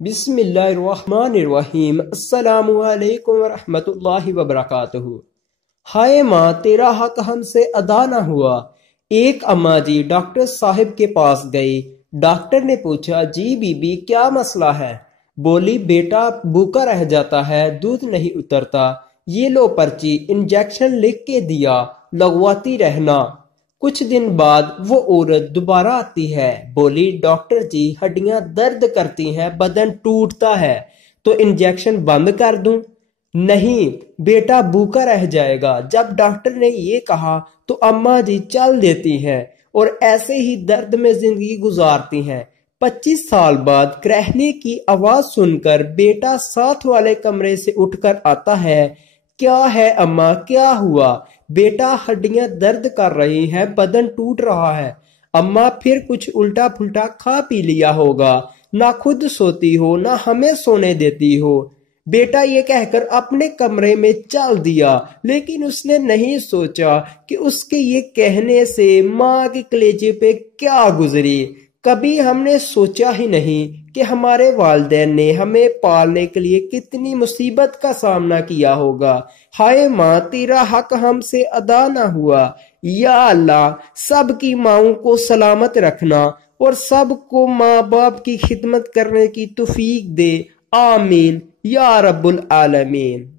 بسم اللہ الرحمن الرحیم۔ السلام علیکم ورحمۃ اللہ وبرکاتہ۔ ہائے ماں، تیرا حق ہم سے ادا نہ ہوا۔ ایک اماں جی ڈاکٹر صاحب کے پاس گئی۔ ڈاکٹر نے پوچھا، جی بی بی کیا مسئلہ ہے؟ بولی، بیٹا بھوکا رہ جاتا ہے، دودھ نہیں اترتا، یہ لو پرچی، انجیکشن لکھ کے دیا، لگواتی رہنا۔ کچھ دن بعد وہ عورت دوبارہ آتی ہے۔ بولی، ڈاکٹر جی ہڈیاں درد کرتی ہیں، بدن ٹوٹتا ہے، تو انجیکشن بند کر دوں؟ نہیں بیٹا بھوکا رہ جائے گا۔ جب ڈاکٹر نے یہ کہا تو اماں جی چل دیتی ہیں اور ایسے ہی درد میں زندگی گزارتی ہیں۔ 25 سال بعد کرہنے کی آواز سن کر بیٹا ساتھ والے کمرے سے اٹھ کر آتا ہے۔ کیا ہے اماں، کیا ہوا؟ بیٹا ہڈیاں درد کر رہی ہیں، بدن ٹوٹ رہا ہے۔ اماں، پھر کچھ الٹا پھلٹا کھا پی لیا ہوگا، نہ خود سوتی ہو نہ ہمیں سونے دیتی ہو۔ بیٹا یہ کہہ کر اپنے کمرے میں چل دیا، لیکن اس نے نہیں سوچا کہ اس کے یہ کہنے سے ماں کے کلیجے پہ کیا گزری۔ کبھی ہم نے سوچا ہی نہیں کہ ہمارے والدین نے ہمیں پالنے کے لیے کتنی مصیبت کا سامنا کیا ہوگا۔ ہائے ماں، تیرا حق ہم سے ادا نہ ہوا۔ یا اللہ، سب کی ماؤں کو سلامت رکھنا اور سب کو ماں باپ کی خدمت کرنے کی توفیق دے، آمین یا رب العالمین۔